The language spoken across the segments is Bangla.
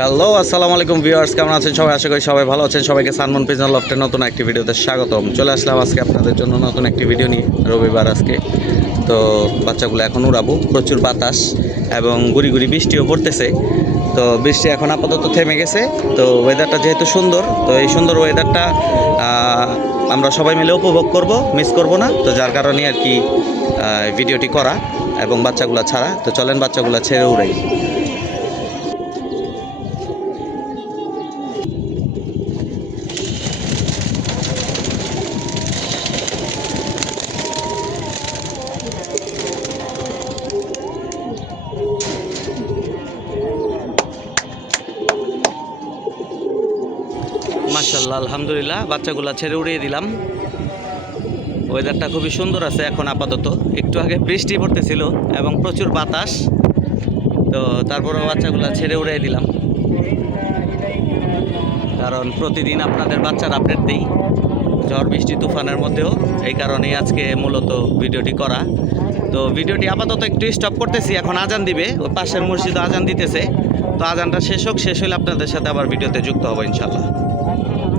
হ্যালো আসসালামু আলাইকুম ভিউয়ার্স, কেমন আছেন সবাই? আশা করি সবাই ভালো আছেন। সবাইকে সানমুন পিজন লফটের নতুন একটি ভিডিওতে স্বাগতম। চলে আসলাম আজকে আপনাদের জন্য নতুন একটি ভিডিও নিয়ে, রবিবার আজকে। তো বাচ্চাগুলো এখন উড়াবো, প্রচুর বাতাস এবং গুড়ি গুড়ি বৃষ্টিও পড়তেছে। তো বৃষ্টি এখন আপাতত থেমে গেছে। তো ওয়েদারটা যেহেতু সুন্দর, তো এই সুন্দর ওয়েদারটা আমরা সবাই মিলে উপভোগ করব, মিস করব না। তো যার কারণে আর কি ভিডিওটি করা এবং বাচ্চাগুলো ছাড়া। তো চলেন বাচ্চাগুলো ছেড়ে উড়াই। মাশাআল্লাহ, আলহামদুলিল্লাহ, বাচ্চাগুলো ছেড়ে উড়িয়ে দিলাম। ওয়েদারটা খুবই সুন্দর আছে এখন আপাতত। একটু আগে বৃষ্টি পড়তেছিল এবং প্রচুর বাতাস। তো তারপরেও বাচ্চাগুলো ছেড়ে উড়িয়ে দিলাম, কারণ প্রতিদিন আপনাদের বাচ্চার আপডেট দিই ঝড় বৃষ্টি তুফানের মধ্যেও। এই কারণেই আজকে মূলত ভিডিওটি করা। তো ভিডিওটি আপাতত একটু স্টপ করতেছি, এখন আজান দিবে, ওই পাশের মসজিদে আজান দিতেছে। তো আজানটা শেষ হোক, শেষ হলে আপনাদের সাথে আবার ভিডিওতে যুক্ত হবো ইনশাল্লাহ।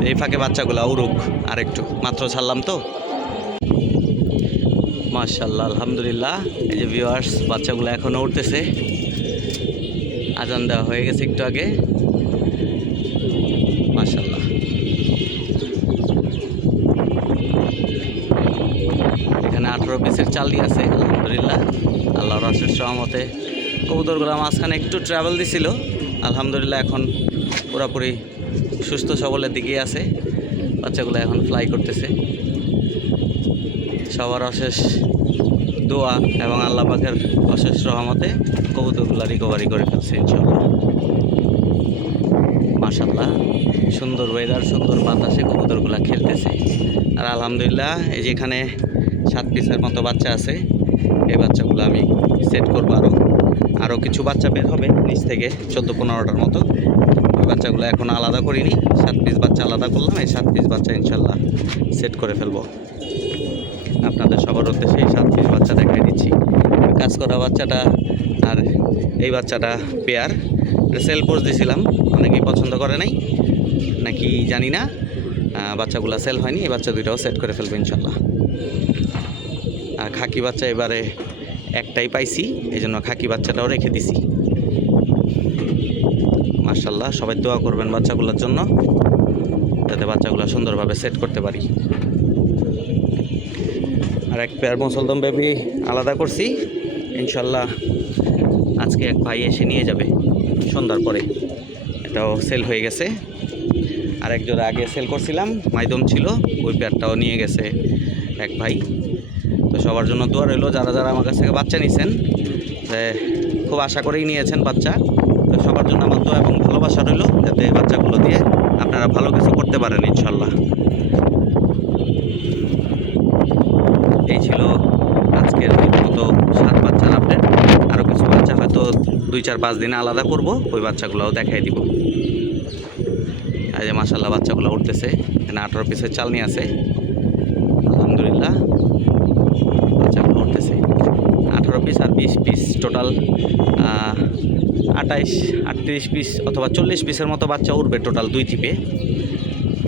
এই ফাঁকে বাচ্চাগুলো উড়ুক আর একটু, মাত্র ছাড়লাম তো। মাশাআল্লাহ, আলহামদুলিল্লাহ। এই যে ভিউয়ার্স, বাচ্চাগুলো এখনও উঠতেছে। আজান দেওয়া হয়ে গেছে একটু আগে। মাশাআল্লাহ, এখানে 18 পিসের চালই আছে আলহামদুলিল্লাহ। আল্লাহর অশেষ রহমতে কবুতরগুলো মাঝখানে একটু ট্রাভেল দিছিল, আলহামদুলিল্লাহ এখন পুরোপুরি সুস্থ সবলের দিকেই আছে। বাচ্চাগুলো এখন ফ্লাই করতেছে। সবার অশেষ দোয়া এবং আল্লাহ পাকের অশেষ রহমতে কবুতরগুলো রিকভারি করে ফেলছে ইনশাল্লাহ। মাশাআল্লাহ, সুন্দর ওয়েদার, সুন্দর বাতাসে কবুতরগুলো খেলতেছে। আর আলহামদুলিল্লাহ, এই যে এখানে 7 পিসের মতো বাচ্চা আছে। এই বাচ্চাগুলো আমি সেট করবো। আরও কিছু বাচ্চা বের হবে নিচ থেকে, 14-15টার মতো। ওই বাচ্চাগুলো এখন আলাদা করিনি, 7 পিস বাচ্চা আলাদা করলাম। এই 7 পিস বাচ্চা ইনশাল্লাহ সেট করে ফেলবো। আপনাদের সবার উদ্দেশ্যে এই 7 পিস বাচ্চা দেখাই দিচ্ছি। কাজ করা বাচ্চাটা আর এই বাচ্চাটা পেয়ার, সেল পোস্ট দিয়েছিলাম, অনেকেই পছন্দ করে নাই নাকি জানি না, বাচ্চাগুলো সেল হয়নি। এই বাচ্চা দুইটাও সেট করে ফেলবো ইনশাল্লাহ। আর খাকি বাচ্চা এবারে একটাই পাইছি, এই জন্য খাকি বাচ্চাটাও রেখে দিছি। মাশাআল্লাহ, সবাই দোয়া করবেন বাচ্চাগুলোর জন্য, যাতে বাচ্চাগুলো সুন্দরভাবে সেট করতে পারি। আর এক পেয়ার মুসলদম বেবি আলাদা করছি ইনশাল্লাহ। আজকে এক ভাই এসে নিয়ে যাবে সন্ধ্যার পরে। এটাও সেল হয়ে গেছে। আর এক জোড়া আগে সেল করছিলাম, মাইদম ছিল, ওই পেয়ারটাও নিয়ে গেছে এক ভাই। তো সবার জন্য দোয়া রইল, যারা যারা আমার কাছ থেকে বাচ্চা নিয়েছেন, খুব আশা করেই নিয়েছেন বাচ্চা। তো সবার জন্য আমার দোয়া এবং ভালোবাসা রইল, যাতে বাচ্চাগুলো দিয়ে আপনারা ভালো কিছু করতে পারেন ইনশাল্লাহ। এই ছিল আজকের মতো 7 বাচ্চার আপডেট। আরও কিছু বাচ্চা হয়তো 2-4-5 দিনে আলাদা করব, ওই বাচ্চাগুলোও দেখাই দিব। এই যে মাশাআল্লাহ, বাচ্চাগুলো উঠতেছে। এখানে 18 পিসের চালনি আছে আলহামদুলিল্লাহ। বাচ্চাগুলো উঠতেছে 18 পিস আর 20 পিস, টোটাল 28-38 পিস অথবা 40 পিসের মতো বাচ্চা উঠবে টোটাল 2 টিপে।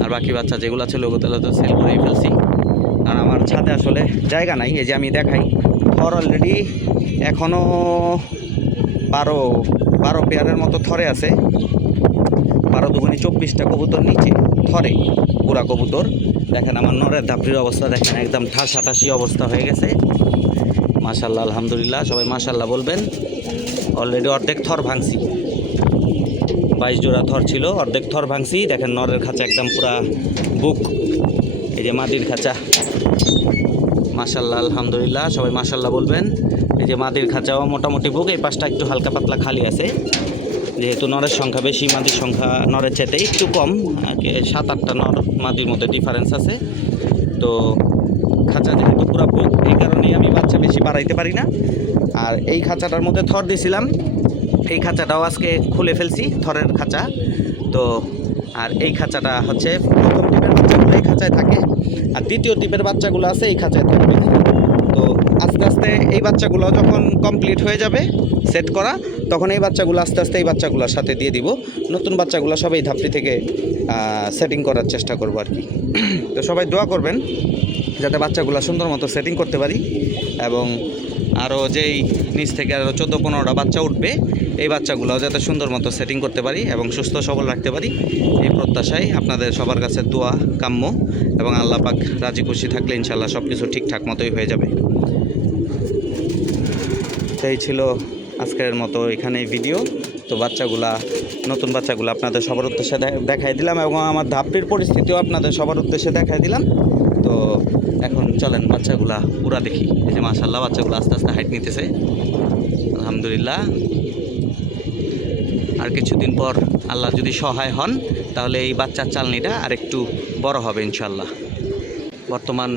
আর বাকি বাচ্চা যেগুলো আছে ওগুলো তো সেল করেই ফেলছি, কারণ আমার ছাদে আসলে জায়গা নাই। এই যে আমি দেখাই, থর অলরেডি এখনও 12 পেয়ারের মতো থরে আছে। 12-2 24টা কবুতর নিচে থরে, পুরা কবুতর। দেখেন আমার নরের ধাপড়ির অবস্থা, দেখেন একদম ঠাসাঠাসি অবস্থা হয়ে গেছে। মাশাআল্লাহ, আলহামদুলিল্লাহ, সবাই মাশাআল্লাহ বলবেন। অলরেডি অর্ধেক থর ভাঙছি, 22 জোড়া থর ছিল, অর্ধেক থর ভাঙছি। দেখেন নরের খাঁচা একদম পুরা বুক। এই যে মাদির খাঁচা, মাশাআল্লাহ, আলহামদুলিল্লাহ, সবাই মাশাআল্লাহ বলবেন। এই যে মাদির খাঁচাও মোটামুটি বুক, এই পাশটা একটু হালকা পাতলা খালি আছে, যেহেতু নরের সংখ্যা বেশি, মাদির সংখ্যা নরের চাইতে একটু কম, 7-8টা নর মাদির মধ্যে ডিফারেন্স আছে। তো খাঁচা যেহেতু পুরো বুক, এই কারণেই আমি বাচ্চা বেশি বাড়াইতে পারি না। আর এই খাঁচাটার মধ্যে থর দিয়েছিলাম, এই খাঁচাটাও আজকে খুলে ফেলছি, থরের খাঁচা। তো আর এই খাঁচাটা হচ্ছে প্রথম টিপের বাচ্চাগুলো এই খাঁচায় থাকে, আর দ্বিতীয় টিপের বাচ্চাগুলো আছে এই খাঁচায় থাকবে। তো আস্তে আস্তে এই বাচ্চাগুলো যখন কমপ্লিট হয়ে যাবে সেট করা, তখন এই বাচ্চাগুলো আস্তে আস্তে এই বাচ্চাগুলোর সাথে দিয়ে দিব। নতুন বাচ্চাগুলো সবাই ধাপড়ি থেকে সেটিং করার চেষ্টা করব আর কি। তো সবাই দোয়া করবেন যাতে বাচ্চাগুলো সুন্দর মতো সেটিং করতে পারি, এবং আরও যেই নিচ থেকে আরও 14-15টা বাচ্চা উঠবে, এই বাচ্চাগুলোও যাতে সুন্দর মতো সেটিং করতে পারি এবং সুস্থ সবল রাখতে পারি, এই প্রত্যাশায় আপনাদের সবার কাছে দোয়া কাম্য, এবং আল্লাহ পাক রাজি খুশি থাকলে ইনশাল্লাহ সব কিছু ঠিকঠাক মতোই হয়ে যাবে। তো এই ছিল আজকের মতো এখানে ভিডিও। তো বাচ্চাগুলা, নতুন বাচ্চাগুলো আপনাদের সবার উদ্দেশ্যে দেখাই দিলাম, এবং আমার ধাপড়ির পরিস্থিতিও আপনাদের সবার উদ্দেশ্যে দেখাই দিলাম। তো এখন চলেন বাচ্চাগুলা পুরা দেখি। এই যে মাশাআল্লাহ বাচ্চাগুলো আস্তে আস্তে হাইট নিতেছে, আলহামদুলিল্লাহ। আর কিছুদিন পর আল্লাহ যদি সহায় হন তাহলে এই বাচ্চার চালনিটা আর একটু বড় হবে ইনশাল্লাহ। বর্তমান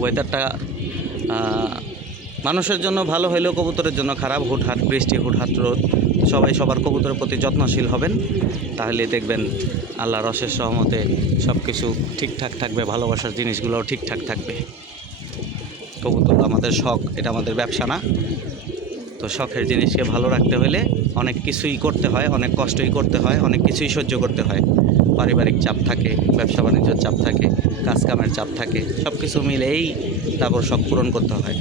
ওয়েদারটা মানুষের জন্য ভালো হলেও কবুতরের জন্য খারাপ। হুটহাট বৃষ্টি, হুটহাট রোদ। সবাই সবার কবুতরের প্রতি যত্নশীল হবেন, তাহলে দেখবেন আল্লাহর অশেষ রহমতে সব কিছু ঠিকঠাক থাকবে, ভালোবাসার জিনিসগুলোও ঠিকঠাক থাকবে। কবুতর আমাদের শখ, এটা আমাদের ব্যবসা না। তো শখের জিনিসকে ভালো রাখতে হলে অনেক কিছুই করতে হয়, অনেক কষ্টই করতে হয়, অনেক কিছুই সহ্য করতে হয়। পারিবারিক চাপ থাকে, ব্যবসা বাণিজ্যের চাপ থাকে, কাজকামের চাপ থাকে, সব কিছু মিলেই তারপর শখ পূরণ করতে হয়।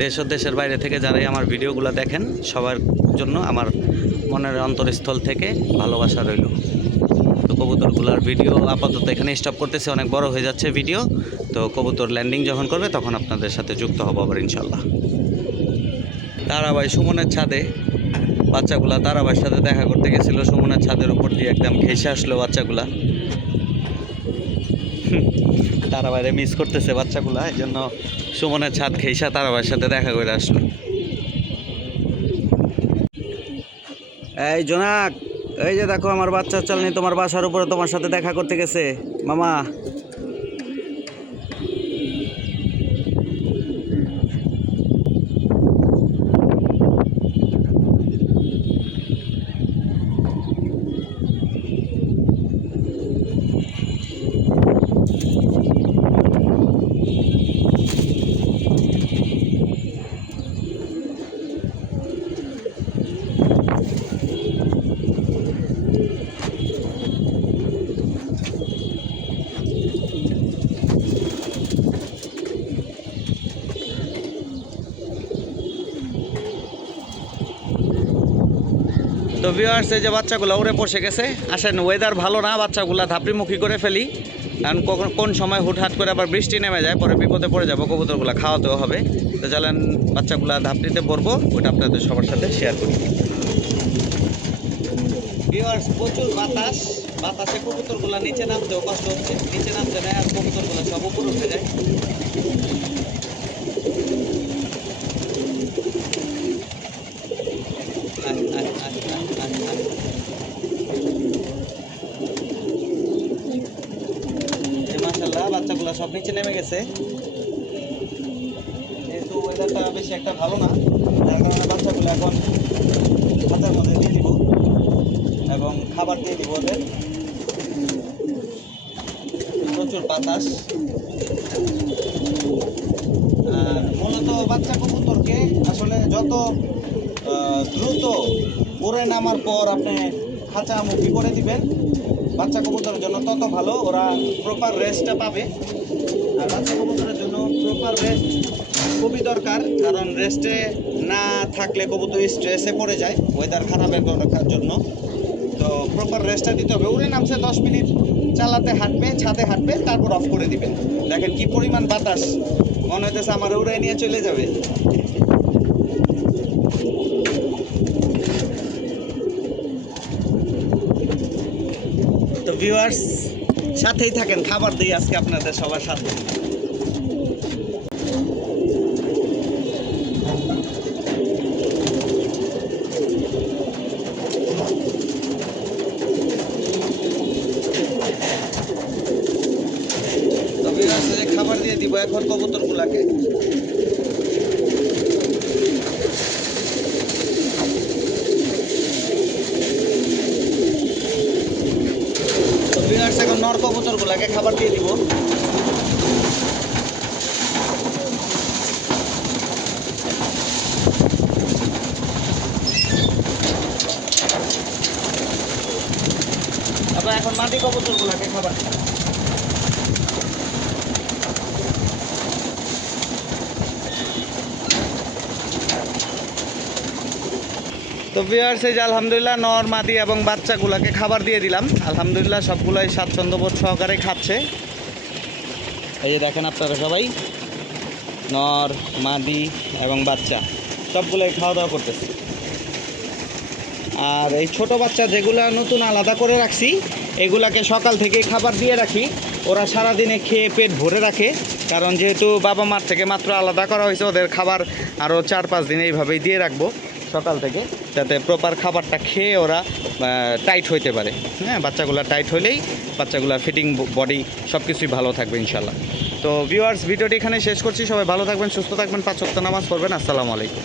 দেশ ও দেশের বাইরে থেকে যারাই আমার ভিডিওগুলো দেখেন, সবার জন্য আমার মনের অন্তরস্থল থেকে ভালোবাসা রইল। তো কবুতরগুলার ভিডিও আপাতত এখানে স্টপ করতেছে, অনেক বড় হয়ে যাচ্ছে ভিডিও। তো কবুতর ল্যান্ডিং যখন করবে তখন আপনাদের সাথে যুক্ত হবো আবার ইনশাল্লাহ। তারাবাই সুমনের ছাদে বাচ্চাগুলা তারাবাইয়ের সাথে দেখা করতে গেছিলো। সুমনের ছাদের উপর দিয়ে একদম ঘেঁষে আসলো বাচ্চাগুলা। তারাবাইরে মিস করতেছে বাচ্চাগুলা, এই জন্য সুমনের ছাদ ঘেঁষা তারাবাইয়ের সাথে দেখা করে আসলো। এই জোনাক, এই যে দেখো আমার বাচ্চার চালনি তোমার বাসার উপরে তোমার সাথে দেখা করতে গেছে মামা। তো ভিউয়ার্স, এই যে বাচ্চাগুলো উড়ে বসে গেছে। আসেন, ওয়েদার ভালো না, বাচ্চাগুলো ধাপড়িমুখী করে ফেলি, কারণ কোন সময় হুটহাট করে আবার বৃষ্টি নেমে যায়, পরে বিপদে পড়ে যাবো, কবুতরগুলো খাওয়াতেও হবে। তো চলেন বাচ্চাগুলো ধাপড়িতে পড়বো, ওটা আপনাদের সবার সাথে শেয়ার করি। ভিউয়ার্স, প্রচুর বাতাস, বাতাসে কবুতরগুলো নিচে নামতেও কষ্ট হচ্ছে, নিচে নামতে নেয় আর কবুতরগুলো সব উপরে উঠে যায়। মাশাআল্লাহ বাচ্চাগুলো সব নিচে নেমে গেছে। যেহেতু ওয়েদারটা বেশি একটা ভালো না, যার কারণে বাচ্চাগুলো এখন খাঁচার মধ্যে দিয়ে দিব এবং খাবার দিয়ে দিব ওদের। প্রচুর বাতাস, আর মূলত বাচ্চা কবুতরকে আসলে যত দ্রুত উড়ে নামার পর আপনি খাঁচামুখী করে দিবেন, বাচ্চা কবুতরের জন্য তত ভালো। ওরা প্রপার রেস্টটা পাবে, আর বাচ্চা কবুতরের জন্য প্রপার রেস্ট খুবই দরকার, কারণ রেস্টে না থাকলে কবুতর স্ট্রেসে পড়ে যায় ওয়েদার খারাপের জন্য। তো প্রপার রেস্টটা দিতে হবে। উড়ে নামছে 10 মিনিট চালাতে হাঁটবে, ছাদে হাঁটবে, তারপর অফ করে দিবেন। দেখেন কি পরিমাণ বাতাস, মনে হইতেছে আমার উড়ে নিয়ে চলে যাবে। তো ভিউয়ার্স, সাথেই থাকেন, খাবার দিই আজকে আপনাদের সবার সাথে। তো ভিউয়ার্স, যে খাবার দিয়ে দিব এখন কবুতরগুলাকে। কবুতরগুলোকে খাবার দিলাম। তো ভিউয়ার্স, এই যে আলহামদুলিল্লাহ নর মাদি এবং বাচ্চাগুলোকে খাবার দিয়ে দিলাম। আলহামদুলিল্লাহ সবগুলোই স্বাচ্ছন্দ্যবোধ সহকারে খাচ্ছে। এই যে দেখেন আপনারা সবাই, নর মাদি এবং বাচ্চা সবগুলোই খাওয়া দাওয়া করতেছে। আর এই ছোট বাচ্চা যেগুলো নতুন আলাদা করে রাখছি, এগুলাকে সকাল থেকেই খাবার দিয়ে রাখি। ওরা সারাদিনে খেয়ে পেট ভরে রাখে, কারণ যেহেতু বাবা মার থেকে মাত্র আলাদা করা হয়েছে, ওদের খাবার আরও 4-5 দিন এইভাবেই দিয়ে রাখবো সকাল থেকে, যাতে প্রপার খাবারটা খেয়ে ওরা টাইট হইতে পারে। হ্যাঁ, বাচ্চাগুলো টাইট হলেই বাচ্চাগুলোর ফিটিং বডি সব কিছুই ভালো থাকবে ইনশাল্লাহ। তো ভিউয়ার্স, ভিডিওটি এখানে শেষ করছি। সবাই ভালো থাকবেন, সুস্থ থাকবেন, 5 ওয়াক্ত নামাজ পড়বেন। আসসালামু আলাইকুম।